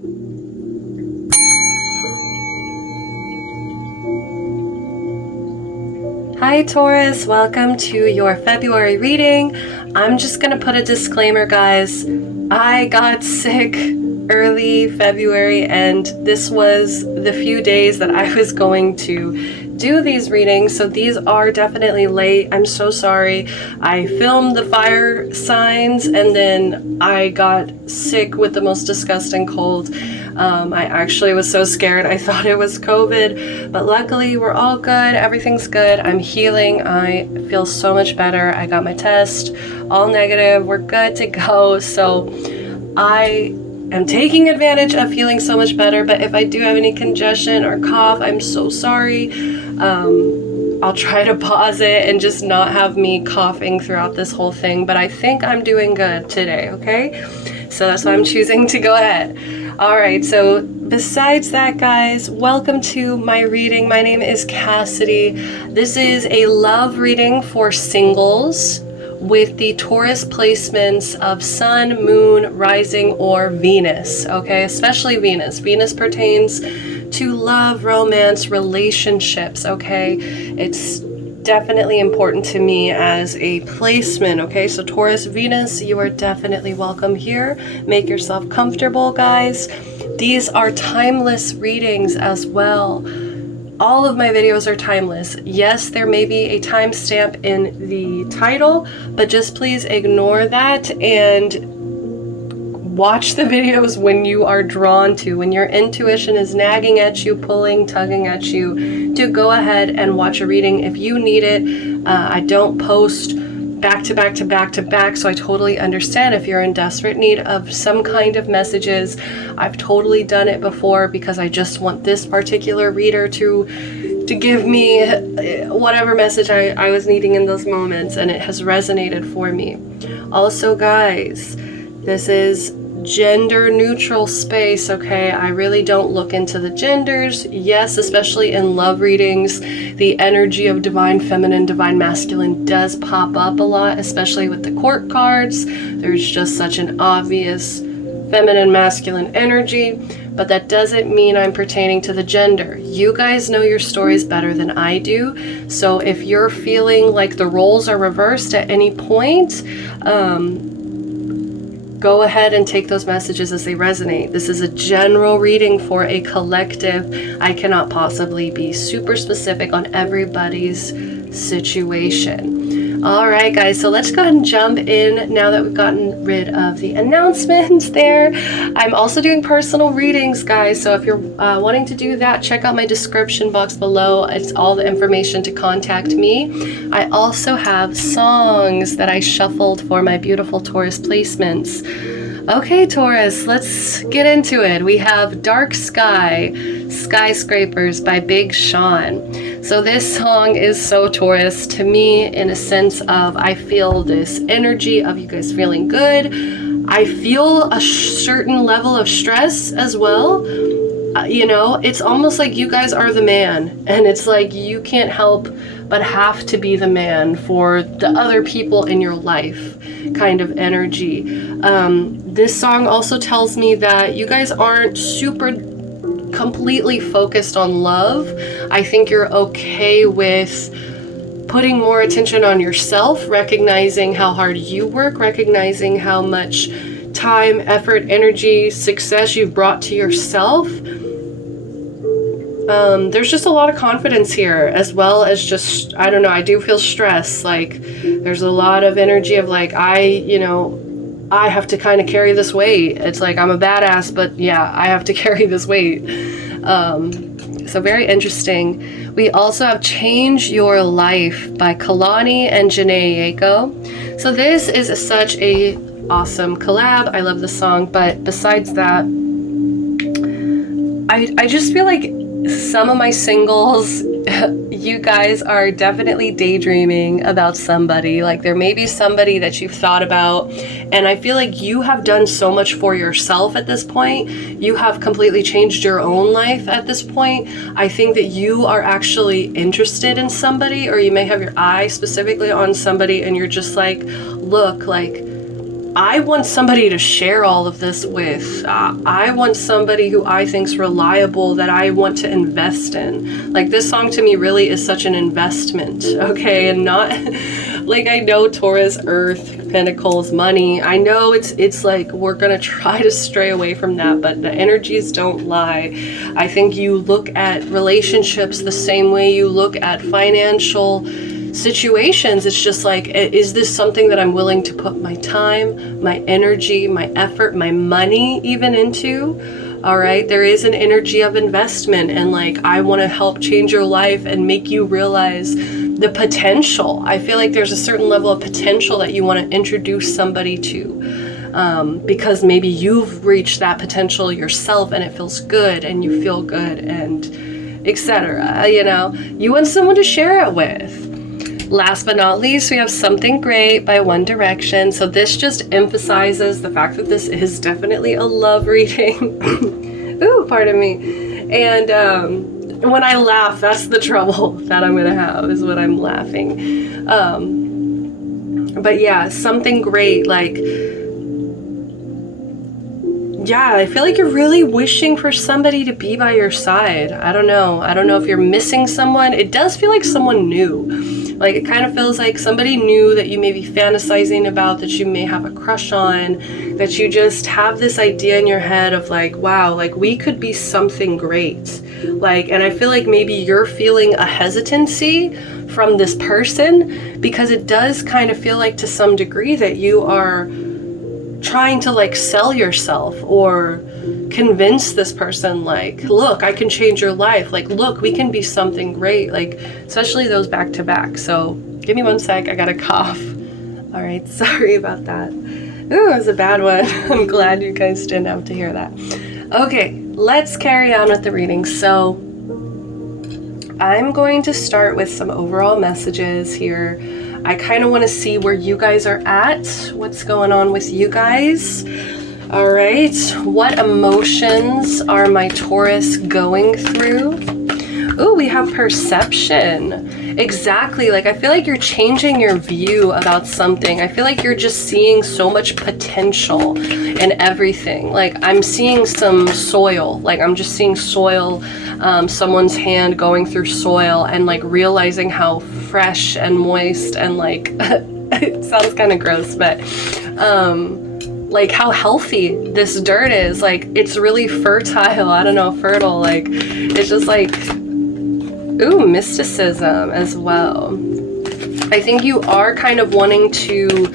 Hi Taurus, welcome to your February reading. I'm just gonna put a disclaimer, guys. I got sick early February, and this was the few days that I was going to do these readings, so these are definitely late. I'm so sorry. I filmed the fire signs and then I got sick with the most disgusting cold. I actually was so scared. I thought it was COVID, but luckily we're all good. Everything's good. I'm healing. I feel so much better. I got my test, all negative. We're good to go. So I am taking advantage of feeling so much better, but if I do have any congestion or cough, I'm so sorry. I'll try to pause it and just not have me coughing throughout this whole thing, but I think I'm doing good today, okay? So that's why I'm choosing to go ahead. All right, so besides that, guys, welcome to my reading. My name is Cassidy. This is a love reading for singles with the Taurus placements of Sun, Moon, Rising, or Venus, okay? Especially Venus. Venus pertains to love, romance, relationships, okay? It's definitely important to me as a placement, okay? So Taurus, Venus, you are definitely welcome here. Make yourself comfortable, guys. These are timeless readings as well. All of my videos are timeless. Yes, there may be a timestamp in the title, but just please ignore that and watch the videos when you are drawn to, when your intuition is nagging at you, pulling, tugging at you, to go ahead and watch a reading if you need it. I don't post back to back to back to back, so I totally understand if you're in desperate need of some kind of messages. I've totally done it before because I just want this particular reader to give me whatever message I was needing in those moments, and it has resonated for me. Also, guys, this is gender neutral space, okay? I really don't look into the genders. Yes, especially in love readings, the energy of divine feminine, divine masculine does pop up a lot, especially with the court cards. There's just such an obvious feminine masculine energy, but that doesn't mean I'm pertaining to the gender. You guys know your stories better than I do, so if you're feeling like the roles are reversed at any point, go ahead and take those messages as they resonate. This is a general reading for a collective. I cannot possibly be super specific on everybody's situation. All right, guys, so let's go ahead and jump in now that we've gotten rid of the announcements there. I'm also doing personal readings, guys, so if you're wanting to do that, check out my description box below. It's all the information to contact me. I also have songs that I shuffled for my beautiful Taurus placements. Okay, Taurus, let's get into it. We have Dark Sky, Skyscrapers by Big Sean. So this song is so Taurus to me in a sense of I feel this energy of you guys feeling good. I feel a certain level of stress as well. You know, it's almost like you guys are the man, and it's like you can't help but have to be the man for the other people in your life kind of energy. This song also tells me that you guys aren't super completely focused on love. I think you're okay with putting more attention on yourself, recognizing how hard you work, recognizing how much time, effort, energy, success you've brought to yourself. There's just a lot of confidence here, as well as just, I don't know, I do feel stress. Like, there's a lot of energy of like, I have to kind of carry this weight. It's like, I'm a badass, but yeah, I have to carry this weight. So very interesting. We also have Change Your Life by Kalani and Janae Aiko. So this is such a awesome collab. I love the song, but besides that, I just feel like some of my singles, you guys are definitely daydreaming about somebody. Like, there may be somebody that you've thought about, and I feel like you have done so much for yourself at this point. You have completely changed your own life at this point. I think that you are actually interested in somebody, or you may have your eye specifically on somebody, and you're just like, look, like, I want somebody to share all of this with. I want somebody who I think's reliable, that I want to invest in. Like, this song to me really is such an investment, okay? And not, like, I know Taurus, Earth, Pentacles, money. I know it's like we're gonna try to stray away from that, but the energies don't lie. I think you look at relationships the same way you look at financial situations. It's just like, is this something that I'm willing to put my time, my energy, my effort, my money even into? All right, there is an energy of investment, and like, I want to help change your life and make you realize the potential. I feel like there's a certain level of potential that you want to introduce somebody to, because maybe you've reached that potential yourself and it feels good and you feel good, and etc. You know, you want someone to share it with. Last but not least, we have Something Great by One Direction. So this just emphasizes the fact that this is definitely a love reading. Ooh, pardon me. And when I laugh, that's the trouble that I'm gonna have, is when I'm laughing. But yeah, something great, like, yeah, I feel like you're really wishing for somebody to be by your side. I don't know if you're missing someone. It does feel like someone new. Like, it kind of feels like somebody new that you may be fantasizing about, that you may have a crush on, that you just have this idea in your head of like, wow, like, we could be something great. Like, and I feel like maybe you're feeling a hesitancy from this person, because it does kind of feel like, to some degree, that you are trying to like sell yourself or convince this person, like, look, I can change your life. Like, look, we can be something great. Like, especially those back to back. So give me one sec. I got a cough. All right. Sorry about that. Ooh, it was a bad one. I'm glad you guys didn't have to hear that. Okay, let's carry on with the reading. So I'm going to start with some overall messages here. I kind of want to see where you guys are at, what's going on with you guys. All right, what emotions are my Taurus going through? Ooh, we have perception. Exactly, like, I feel like you're changing your view about something. I feel like you're just seeing so much potential in everything. Like, I'm seeing some soil, like, I'm just seeing soil, someone's hand going through soil, and like realizing how fresh and moist and like, it sounds kind of gross, but like how healthy this dirt is. Like, it's really fertile. I don't know, fertile, like, it's just like, ooh, mysticism as well. I think you are kind of wanting to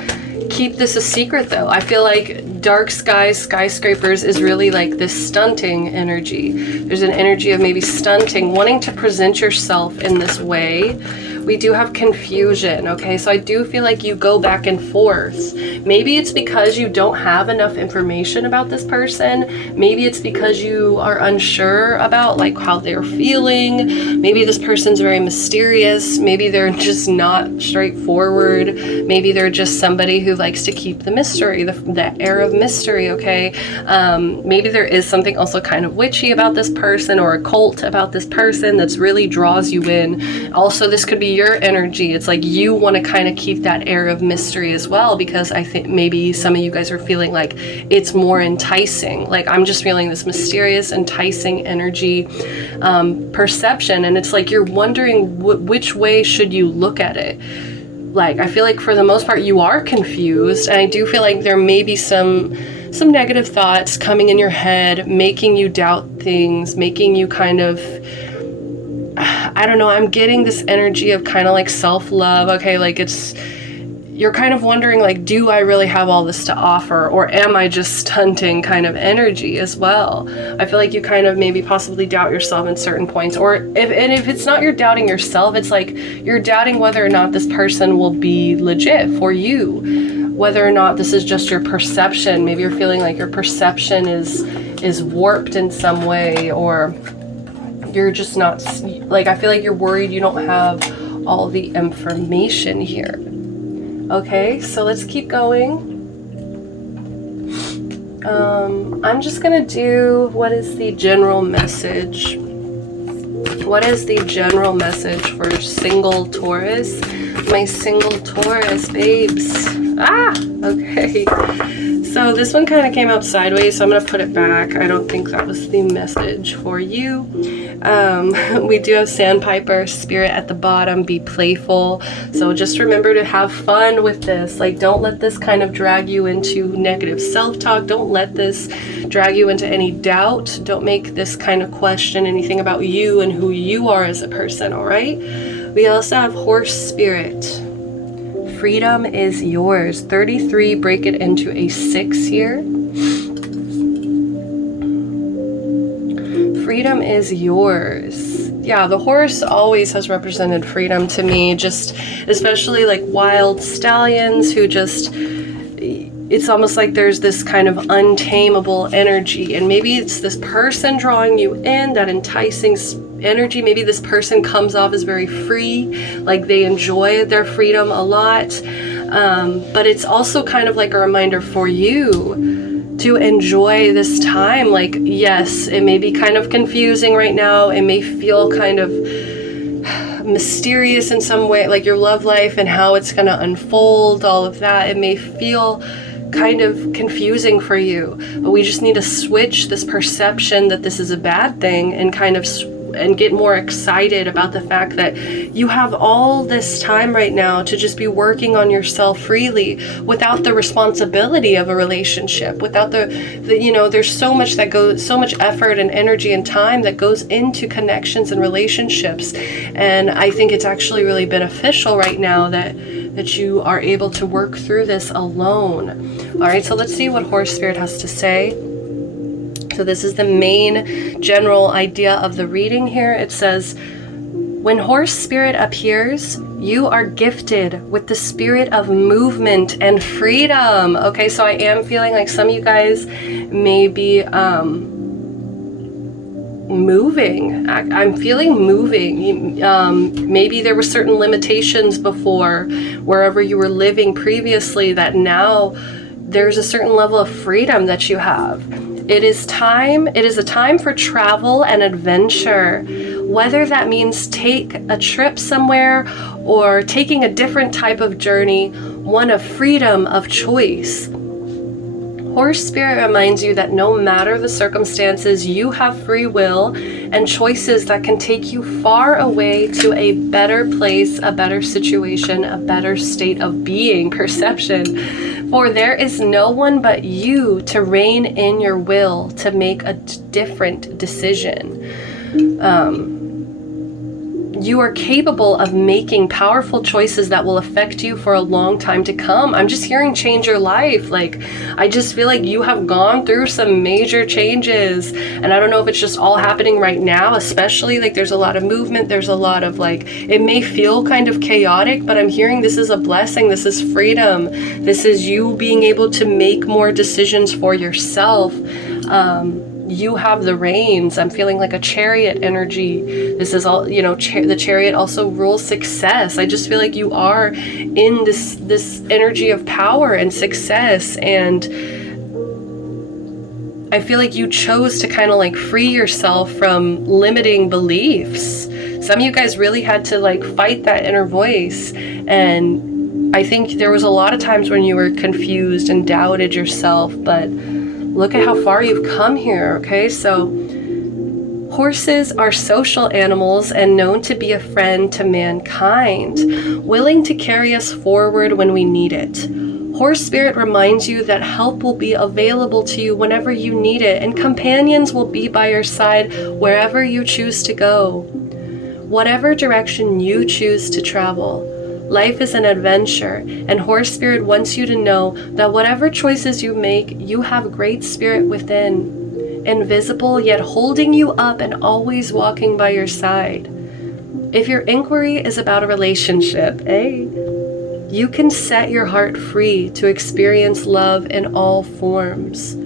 keep this a secret, though. I feel like dark skies, skyscrapers is really like this stunting energy. There's an energy of maybe stunting, wanting to present yourself in this way. We do have confusion, okay? So I do feel like you go back and forth. Maybe it's because you don't have enough information about this person. Maybe it's because you are unsure about like how they're feeling. Maybe this person's very mysterious. Maybe they're just not straightforward. Maybe they're just somebody who likes to keep the mystery, the air of mystery, okay? Maybe there is something also kind of witchy about this person, or occult about this person that's really draws you in. Also, this could be your energy. It's like you want to kind of keep that air of mystery as well, because I think maybe some of you guys are feeling like it's more enticing. Like, I'm just feeling this mysterious, enticing energy, perception, and it's like you're wondering which way should you look at it. Like, I feel like for the most part you are confused, and I do feel like there may be some negative thoughts coming in your head, making you doubt things, making you kind of, I don't know, I'm getting this energy of kind of like self-love, okay? Like, you're kind of wondering, like, do I really have all this to offer, or am I just stunting kind of energy as well? I feel like you kind of maybe possibly doubt yourself in certain points, or if it's not you're doubting yourself, it's like you're doubting whether or not this person will be legit for you, whether or not this is just your perception. Maybe you're feeling like your perception is warped in some way, or you're just not, like, I feel like you're worried you don't have all the information here. Okay, so let's keep going. I'm just gonna do, what is the general message? What is the general message for single Taurus? My single Taurus babes. Okay. So this one kind of came out sideways, so I'm going to put it back. I don't think that was the message for you. We do have Sandpiper Spirit at the bottom. Be playful. So just remember to have fun with this. Like, don't let this kind of drag you into negative self-talk. Don't let this drag you into any doubt. Don't make this kind of question anything about you and who you are as a person, all right? We also have Horse Spirit. Freedom is yours. 33, break it into a 6 here. Freedom is yours. Yeah, the horse always has represented freedom to me, just especially like wild stallions who just, it's almost like there's this kind of untamable energy, and maybe it's this person drawing you in, that enticing energy. Maybe this person comes off as very free, like they enjoy their freedom a lot, but it's also kind of like a reminder for you to enjoy this time. Like, yes, it may be kind of confusing right now, it may feel kind of mysterious in some way, like your love life and how it's going to unfold, all of that, it may feel kind of confusing for you, but we just need to switch this perception that this is a bad thing and kind of and get more excited about the fact that you have all this time right now to just be working on yourself freely without the responsibility of a relationship, without the you know, there's so much that goes, so much effort and energy and time that goes into connections and relationships, and I think it's actually really beneficial right now that you are able to work through this alone. All right, so let's see what Horse Spirit has to say. So this is the main general idea of the reading here. It says, when Horse Spirit appears, you are gifted with the spirit of movement and freedom. Okay, so I am feeling like some of you guys may be moving. I'm feeling moving. Maybe there were certain limitations before wherever you were living previously that now there's a certain level of freedom that you have. It is a time for travel and adventure, whether that means take a trip somewhere or taking a different type of journey, one of freedom of choice. Horse Spirit reminds you that no matter the circumstances, you have free will and choices that can take you far away to a better place, a better situation, a better state of being, perception. For there is no one but you to rein in your will to make a different decision. You are capable of making powerful choices that will affect you for a long time to come. I'm just hearing change your life. Like, I just feel like you have gone through some major changes, and I don't know if it's just all happening right now, especially like there's a lot of movement, there's a lot of like, it may feel kind of chaotic, but I'm hearing this is a blessing, this is freedom, this is you being able to make more decisions for yourself. You have the reins. I'm feeling like a Chariot energy. This is all, you know, the Chariot also rules success. I just feel like you are in this energy of power and success, and I feel like you chose to kind of like free yourself from limiting beliefs. Some of you guys really had to like fight that inner voice, and I think there was a lot of times when you were confused and doubted yourself, but look at how far you've come here, okay? So, horses are social animals and known to be a friend to mankind, willing to carry us forward when we need it. Horse Spirit reminds you that help will be available to you whenever you need it, and companions will be by your side wherever you choose to go. Whatever direction you choose to travel, life is an adventure, and Horse Spirit wants you to know that whatever choices you make, you have great spirit within, invisible yet holding you up and always walking by your side. If your inquiry is about a relationship, you can set your heart free to experience love in all forms.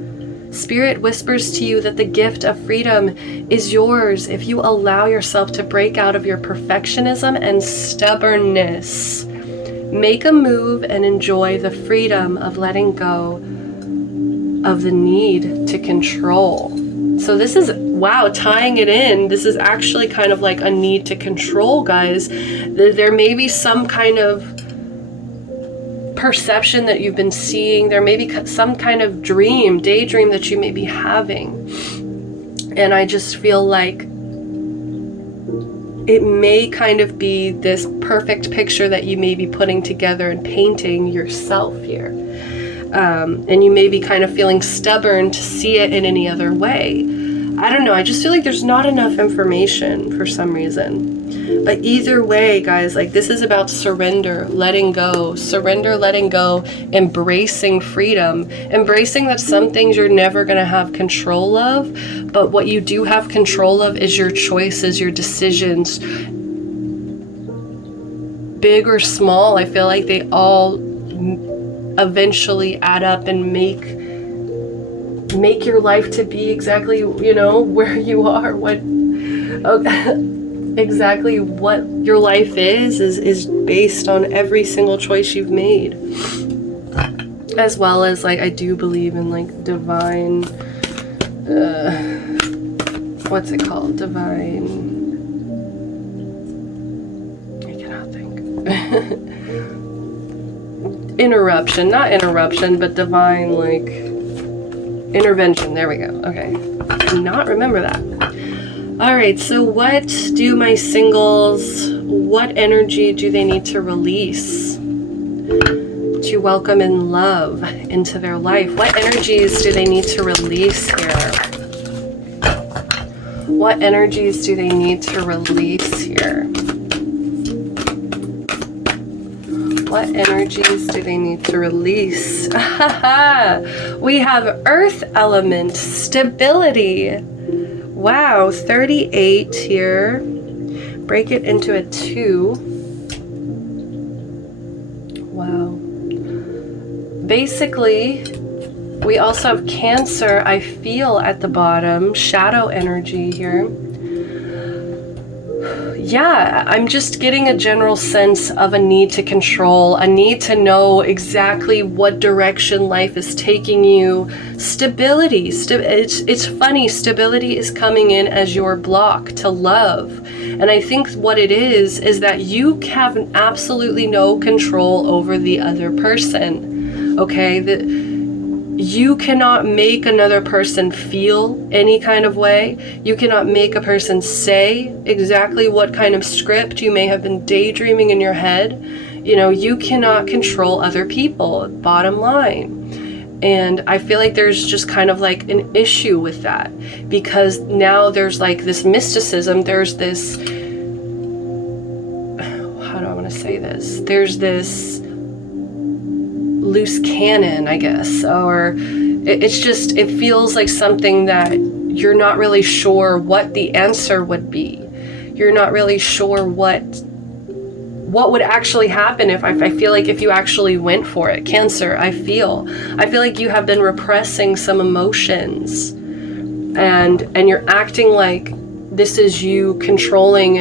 Spirit whispers to you that the gift of freedom is yours if you allow yourself to break out of your perfectionism and stubbornness. Make a move and enjoy the freedom of letting go of the need to control. So this is, wow, tying it in, this is actually kind of like a need to control, guys. There may be some kind of perception that you've been seeing. There may be some kind of daydream that you may be having. And I just feel like it may kind of be this perfect picture that you may be putting together and painting yourself here. And you may be kind of feeling stubborn to see it in any other way. I don't know. I just feel like there's not enough information for some reason. But either way, guys, like this is about surrender, letting go, embracing freedom, embracing that some things you're never going to have control of. But what you do have control of is your choices, your decisions. Big or small, I feel like they all eventually add up and make your life to be exactly, where you are, exactly what your life is based on every single choice you've made. As well as, like, I do believe in, like, divine, what's it called? I cannot think. Not interruption, but divine, like, intervention. There we go. Okay. I cannot remember that. All right. So what do my singles, what energy do they need to release to welcome in love into their life? What energies do they need to release here? What energies do they need to release here? What energies do they need to release? We have earth element, stability. Wow, 38 here. Break it into a 2. Wow. Basically, we also have Cancer, I feel, at the bottom. Shadow energy here. Yeah, I'm just getting a general sense of a need to control, a need to know exactly what direction life is taking you. Stability. It's funny, stability is coming in as your block to love. And I think what it is that you have absolutely no control over the other person. Okay? You cannot make another person feel any kind of way. You cannot make a person say exactly what kind of script you may have been daydreaming in your head. You cannot control other people, bottom line. And I feel like there's just kind of like an issue with that, because now there's like this mysticism, there's this, how do I want to say this? There's this loose cannon, I guess, or it feels like something that you're not really sure what the answer would be. You're not really sure what would actually happen if I feel like if you actually went for it. Cancer, I feel like you have been repressing some emotions, and you're acting like this is you controlling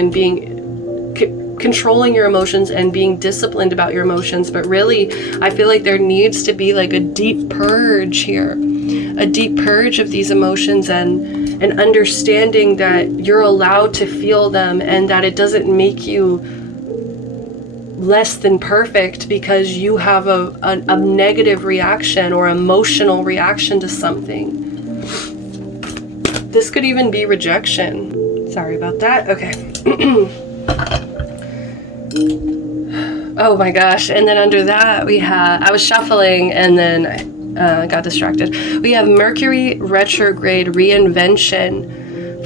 your emotions and being disciplined about your emotions. But really, I feel like there needs to be like a deep purge here, a deep purge of these emotions, and understanding that you're allowed to feel them, and that it doesn't make you less than perfect because you have a negative reaction or emotional reaction to something. This could even be rejection. Sorry about that. Okay. Oh my gosh. And then under that I was shuffling and then I got distracted. We have Mercury retrograde reinvention.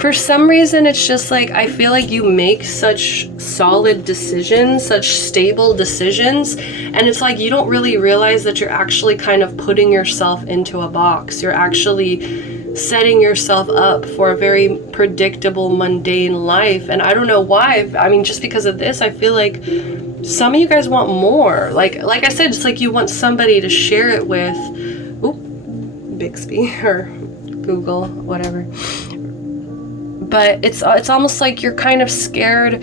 For some reason, it's just like, I feel like you make such solid decisions, such stable decisions, and it's like you don't really realize that you're actually kind of putting yourself into a box. You're actually setting yourself up for a very predictable, mundane life. And I don't know why. I mean, just because of this, I feel like some of you guys want more. Like I said, it's like you want somebody to share it with. Oop, Bixby or Google, whatever. But it's almost like you're kind of scared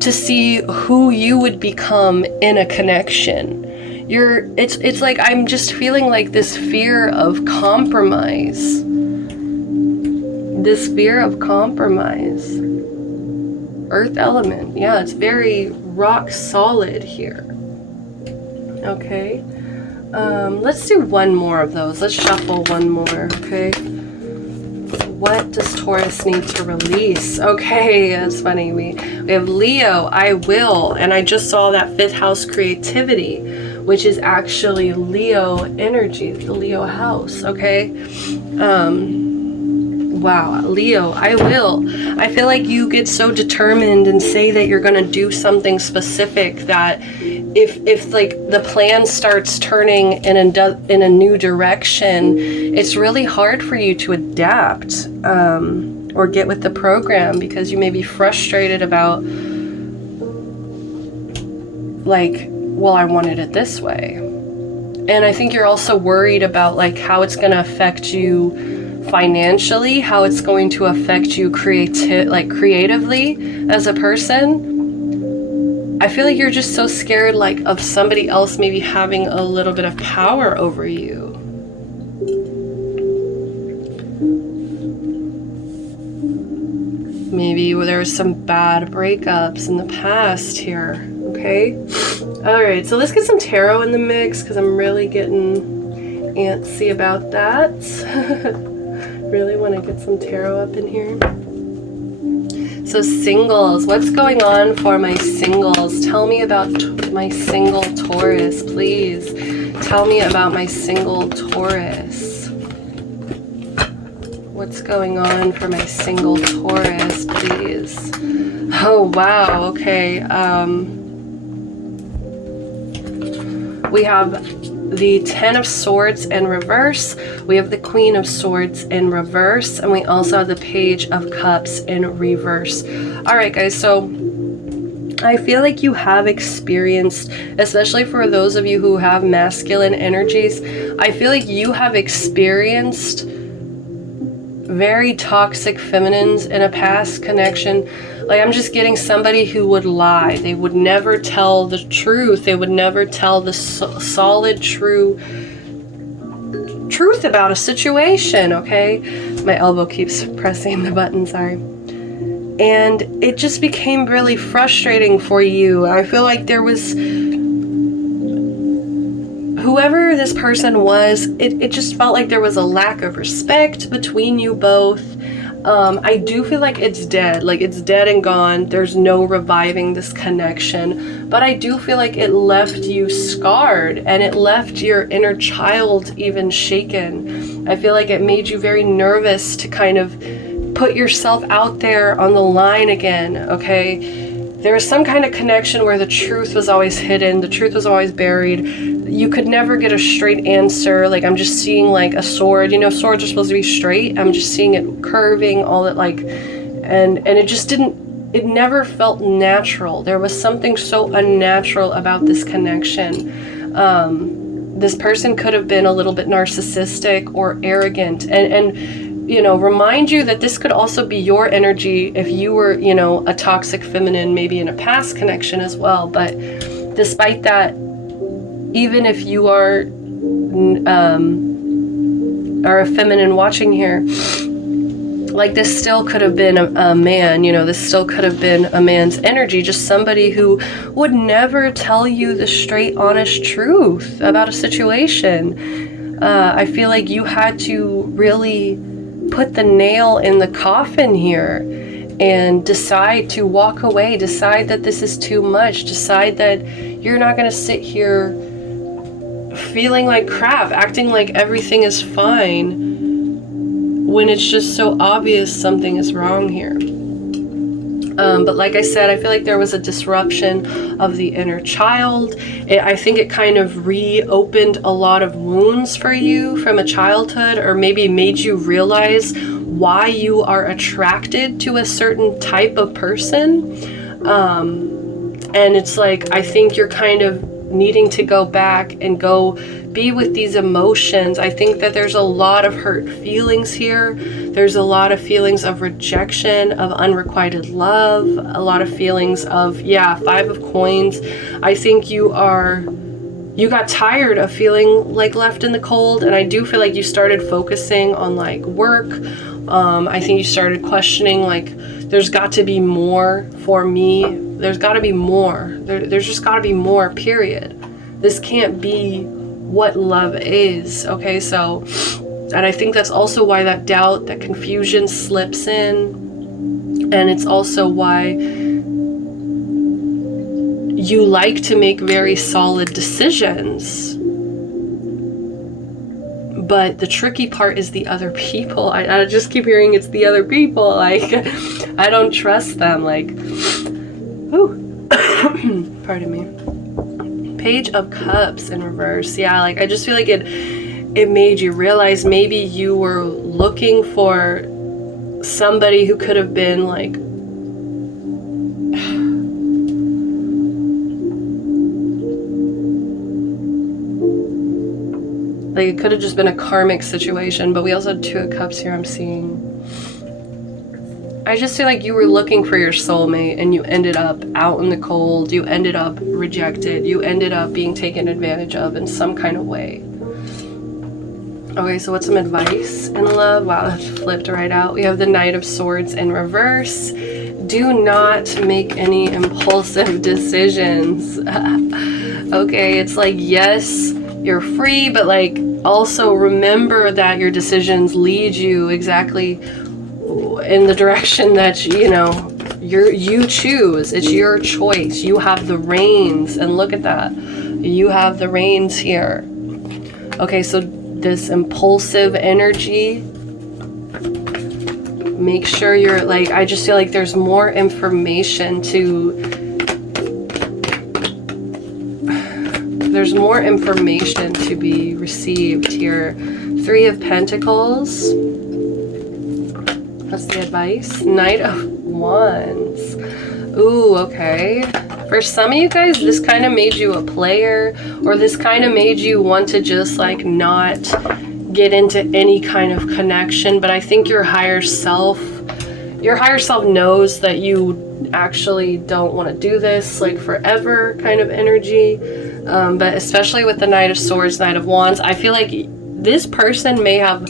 to see who you would become in a connection. It's like I'm just feeling like this fear of compromise. This fear of compromise. Earth element. Yeah, it's very rock solid here. Okay. Let's do one more of those. Let's shuffle one more, okay? What does Taurus need to release? Okay, that's funny. We have Leo, I will, and I just saw that 5th house creativity, which is actually Leo energy, the Leo house, okay? Wow, Leo, I will. I feel like you get so determined and say that you're going to do something specific that if like the plan starts turning in a new direction, it's really hard for you to adapt or get with the program, because you may be frustrated about like, well, I wanted it this way. And I think you're also worried about like how it's going to affect you financially, how it's going to affect you creatively as a person. I feel like you're just so scared like of somebody else maybe having a little bit of power over you. Maybe there was some bad breakups in the past here, okay? All right, so let's get some tarot in the mix, because I'm really getting antsy about that. Really want to get some tarot up in here. So singles, what's going on for my singles? Tell me about my single Taurus, please. Tell me about my single Taurus. What's going on for my single Taurus, please? Oh, wow, okay. We have the 10 of Swords in reverse, we have the Queen of Swords in reverse, and we also have the Page of Cups in reverse. All right, guys, so I feel like you have experienced, especially for those of you who have masculine energies, I feel like you have experienced very toxic feminines in a past connection. Like, I'm just getting somebody who would lie. They would never tell the truth. They would never tell the solid, true truth about a situation, okay? My elbow keeps pressing the button, sorry. And it just became really frustrating for you. I feel like there was, whoever this person was, it just felt like there was a lack of respect between you both. I do feel like it's dead and gone. There's no reviving this connection, but I do feel like it left you scarred, and it left your inner child even shaken. I feel like it made you very nervous to kind of put yourself out there on the line again, okay? There was some kind of connection where the truth was always hidden, the truth was always buried. You could never get a straight answer. Like, I'm just seeing like a sword, you know, swords are supposed to be straight. I'm just seeing it curving, all that, like, and it just it never felt natural. There was something so unnatural about this connection. This person could have been a little bit narcissistic or arrogant, and you know, remind you that this could also be your energy if you were, you know, a toxic feminine, maybe in a past connection as well. But despite that, even if you are a feminine watching here, like, this still could have been a man, you know, this still could have been a man's energy, just somebody who would never tell you the straight, honest truth about a situation. I feel like you had to really put the nail in the coffin here and decide to walk away, decide that this is too much, decide that you're not going to sit here feeling like crap, acting like everything is fine when it's just so obvious something is wrong here. But like I said, I feel like there was a disruption of the inner child. I think it kind of reopened a lot of wounds for you from a childhood, or maybe made you realize why you are attracted to a certain type of person. And it's like, I think you're kind of needing to go back and go be with these emotions. I think that there's a lot of hurt feelings here. There's a lot of feelings of rejection, of unrequited love, a lot of feelings of, yeah, 5 of coins. I think you got tired of feeling like left in the cold, and I do feel like you started focusing on like work. I think you started questioning, like, there's got to be more for me. There's got to be more. There's just got to be more, period. This can't be what love is. Okay, so, and I think that's also why that doubt, that confusion slips in. And it's also why you like to make very solid decisions. But the tricky part is the other people. I just keep hearing it's the other people. Like, I don't trust them. Like, ooh, pardon me. Page of Cups in reverse. Yeah, like, I just feel like it made you realize maybe you were looking for somebody who could have been like, like, it could have just been a karmic situation, but we also had Two of Cups here, I'm seeing. I just feel like you were looking for your soulmate and you ended up out in the cold, you ended up rejected, you ended up being taken advantage of in some kind of way. Okay, so what's some advice in love? Wow, that flipped right out. We have the Knight of Swords in reverse. Do not make any impulsive decisions. Okay, it's like, yes, you're free, but like, also remember that your decisions lead you exactly in the direction that, you know, you choose. It's your choice. You have the reins, and look at that. You have the reins here. Okay, so this impulsive energy, make sure you're like, I just feel like there's more information to, there's more information to be received here. Three of Pentacles. That's the advice. Knight of Wands. Ooh, okay. For some of you guys, this kind of made you a player, or this kind of made you want to just like not get into any kind of connection. But I think your higher self knows that you actually don't want to do this like forever kind of energy. But especially with the Knight of Swords, Knight of Wands, I feel like this person may have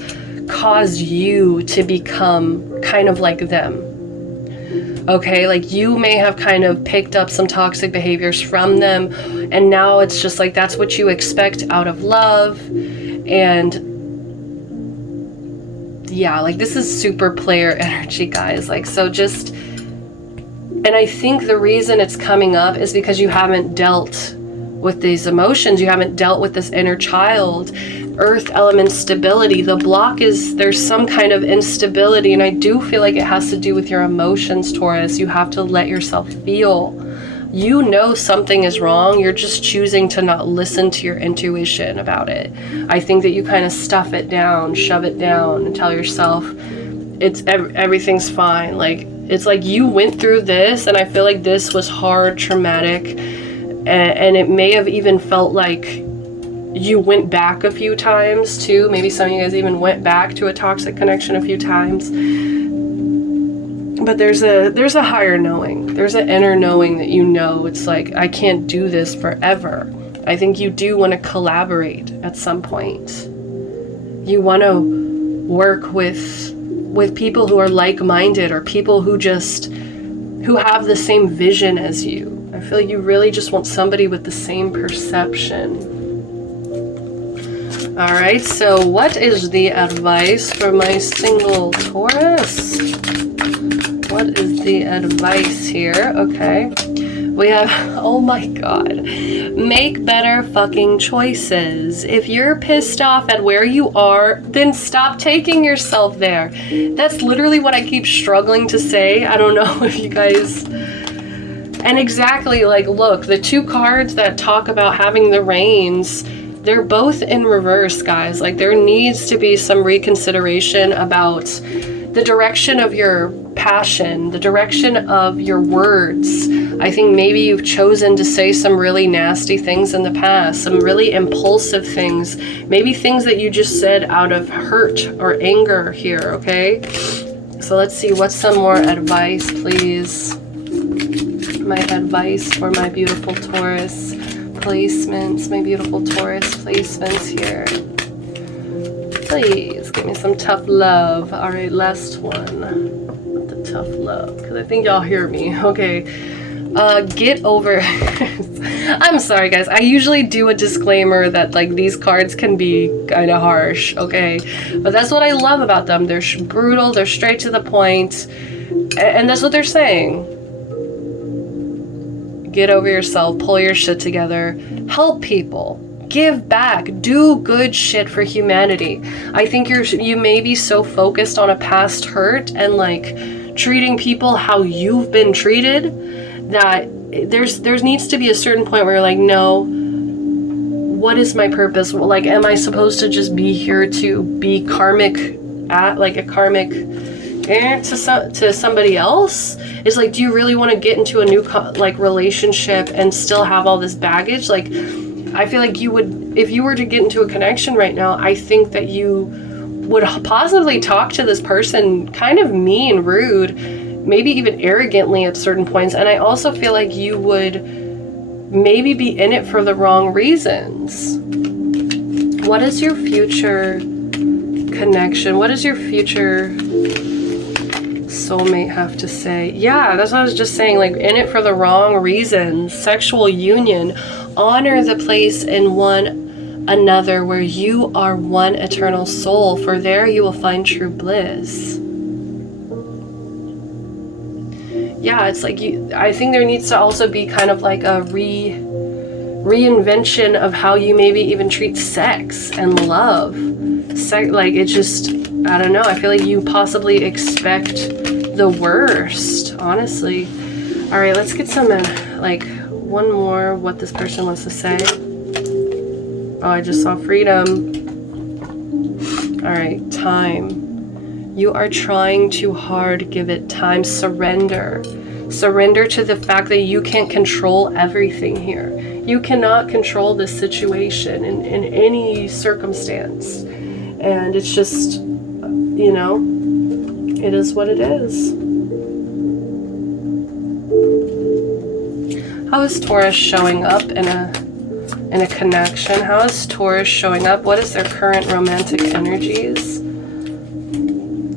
caused you to become kind of like them. Okay, like you may have kind of picked up some toxic behaviors from them, and now it's just like that's what you expect out of love. And yeah, like this is super player energy, guys. Like, so just, and I think the reason it's coming up is because you haven't dealt with these emotions, you haven't dealt with this inner child. Earth element stability, the block is there's some kind of instability, and I do feel like it has to do with your emotions, Taurus. You have to let yourself feel. You know something is wrong, you're just choosing to not listen to your intuition about it. I think that you kind of stuff it down, shove it down, and tell yourself it's everything's fine. Like, it's like you went through this, and I feel like this was hard, traumatic, and it may have even felt like you went back a few times too. Maybe some of you guys even went back to a toxic connection a few times. But there's a higher knowing. There's an inner knowing that you know it's like, I can't do this forever. I think you do want to collaborate at some point. You want to work with people who are like-minded, or people who have the same vision as you. I feel like you really just want somebody with the same perception. All right, so what is the advice for my single Taurus? What is the advice here? Okay, we have, oh my God, make better fucking choices. If you're pissed off at where you are, then stop taking yourself there. That's literally what I keep struggling to say. I don't know if you guys... And exactly, like, look, the two cards that talk about having the reins, they're both in reverse, guys. Like, there needs to be some reconsideration about the direction of your passion, the direction of your words. I think maybe you've chosen to say some really nasty things in the past, some really impulsive things, maybe things that you just said out of hurt or anger here, okay? So let's see, what's some more advice, please? My advice for my beautiful Taurus. Placements, my beautiful Taurus placements here. Please give me some tough love. All right, last one. The tough love, because I think y'all hear me. Okay. Get over. I'm sorry, guys. I usually do a disclaimer that like these cards can be kind of harsh, okay? But that's what I love about them. They're brutal. They're straight to the point, and that's what they're saying. Get over yourself. Pull your shit together. Help people. Give back. Do good shit for humanity. I think you may be so focused on a past hurt and like treating people how you've been treated that there needs to be a certain point where you're like, no, what is my purpose? Like, am I supposed to just be here to be karmic to somebody else? It's like, do you really want to get into a new relationship and still have all this baggage? Like, I feel like you would, if you were to get into a connection right now, I think that you would possibly talk to this person kind of mean, rude, maybe even arrogantly at certain points. And I also feel like you would maybe be in it for the wrong reasons. What is your future connection? What does your future soulmate have to say? Yeah, that's what I was just saying, like in it for the wrong reasons. Sexual union. Honor the place in one another where you are one eternal soul, for there you will find true bliss. Yeah, it's like I think there needs to also be kind of like a reinvention of how you maybe even treat sex and love. Like it's just, I don't know, I feel like you possibly expect the worst, honestly. All right, let's get some like one more what this person wants to say. Oh, I just saw freedom. All right, time. You are trying too hard. Give it time. Surrender. Surrender to the fact that you can't control everything here. You cannot control this situation in any circumstance. And it's just, you know, it is what it is. How is Taurus showing up in a connection? How is Taurus showing up? What is their current romantic energies?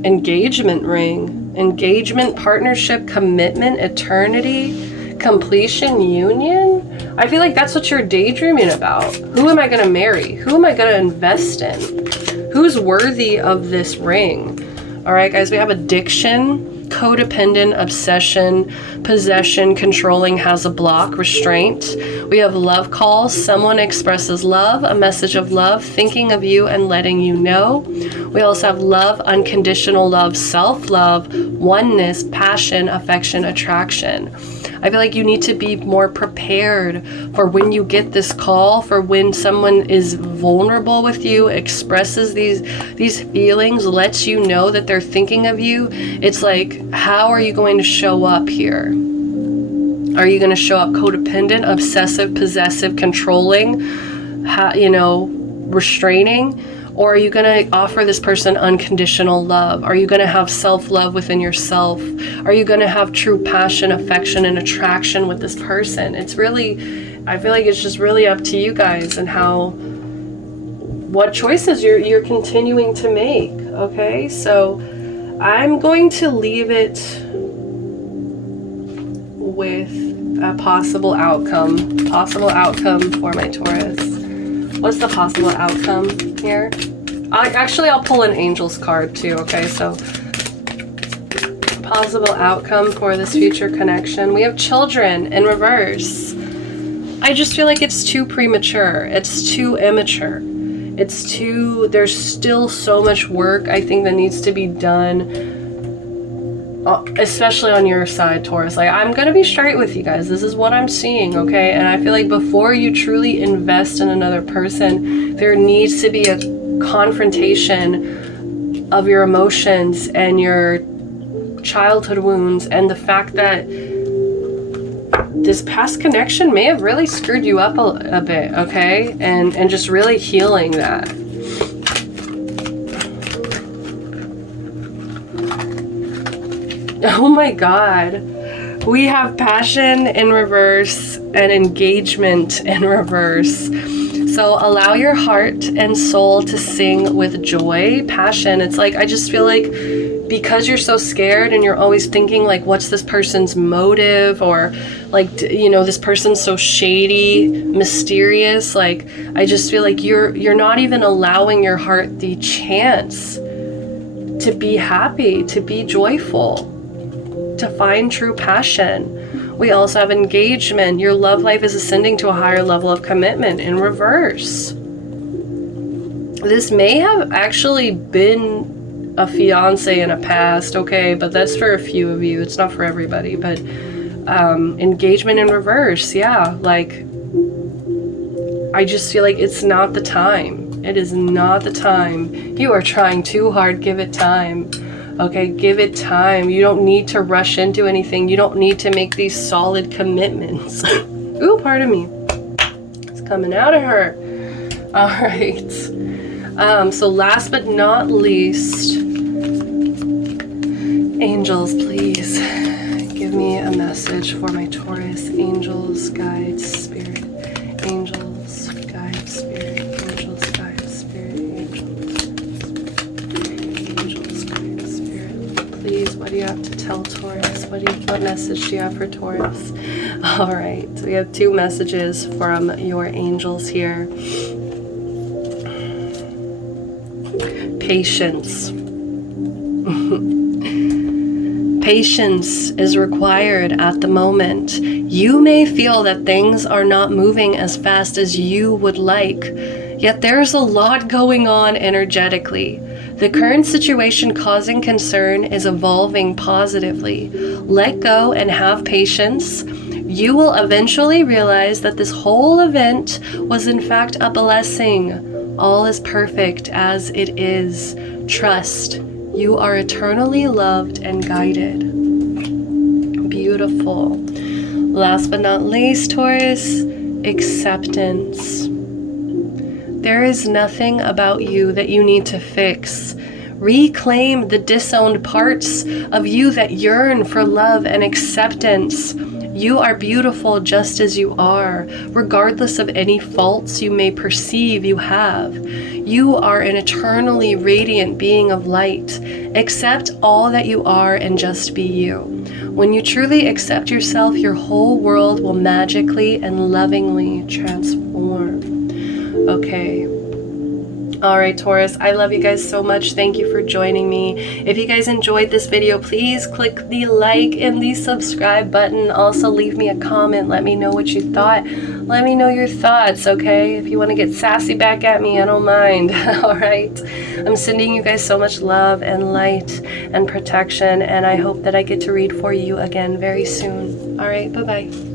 Engagement ring. Engagement, partnership, commitment, eternity, completion, union. I feel like that's what you're daydreaming about. Who am I going to marry? Who am I going to invest in? Who's worthy of this ring? All right, guys, we have addiction, codependent, obsession, possession, controlling, has a block, restraint. We have love calls. Someone expresses love, a message of love, thinking of you and letting you know. We also have love, unconditional love, self-love, oneness, passion, affection, attraction. I feel like you need to be more prepared for when you get this call, for when someone is vulnerable with you, expresses these feelings, lets you know that they're thinking of you. It's like, how are you going to show up here? Are you going to show up codependent, obsessive, possessive, controlling, restraining? Or are you going to offer this person unconditional love? Are you going to have self-love within yourself? Are you going to have true passion, affection, and attraction with this person? It's really, I feel like it's just really up to you guys and what choices you're continuing to make, okay? So I'm going to leave it with a possible outcome for my Taurus. What's the possible outcome here? I'll pull an angel's card too, okay? So, possible outcome for this future connection. We have children in reverse. I just feel like it's too premature. It's too immature. There's still so much work I think that needs to be done, especially on your side, Taurus. Like, I'm gonna be straight with you guys. This is what I'm seeing, okay? And I feel like before you truly invest in another person, there needs to be a confrontation of your emotions and your childhood wounds and the fact that this past connection may have really screwed you up a bit, okay? And just really healing that. Oh my God. We have passion in reverse and engagement in reverse. So allow your heart and soul to sing with joy. Passion, it's like, I just feel like because you're so scared and you're always thinking like, what's this person's motive, or like, you know, this person's so shady, mysterious, like, I just feel like you're not even allowing your heart the chance to be happy, to be joyful, to find true passion. We also have engagement. Your love life is ascending to a higher level of commitment in reverse. This may have actually been a fiance in a past, okay, but that's for a few of you. It's not for everybody, but engagement in reverse, yeah, like, I just feel like it's not the time. It is not the time. You are trying too hard. Give it time. Okay, give it time. You don't need to rush into anything. You don't need to make these solid commitments. Ooh, pardon me. It's coming out of her. All right. So last but not least, angels, please give me a message for my Taurus. Angels, guides, spirit. Angels, guides, spirit. Angels, guides, spirit. Angels, guides, spirit. Please, what do you have to tell Taurus? What message do you have for Taurus? All right, so we have 2 messages from your angels here. Patience. Patience is required at the moment. You may feel that things are not moving as fast as you would like, yet there's a lot going on energetically. The current situation causing concern is evolving positively. Let go and have patience. You will eventually realize that this whole event was in fact a blessing. All is perfect as it is. Trust. You are eternally loved and guided. Beautiful. Last but not least, Taurus, acceptance. There is nothing about you that you need to fix. Reclaim the disowned parts of you that yearn for love and acceptance. You are beautiful just as you are, regardless of any faults you may perceive you have. You are an eternally radiant being of light. Accept all that you are and just be you. When you truly accept yourself, your whole world will magically and lovingly transform. Okay. All right, Taurus, I love you guys so much. Thank you for joining me. If you guys enjoyed this video, please click the like and the subscribe button. Also, leave me a comment. Let me know what you thought. Let me know your thoughts, okay? If you want to get sassy back at me, I don't mind. All right. I'm sending you guys so much love and light and protection, and I hope that I get to read for you again very soon. All right, bye-bye.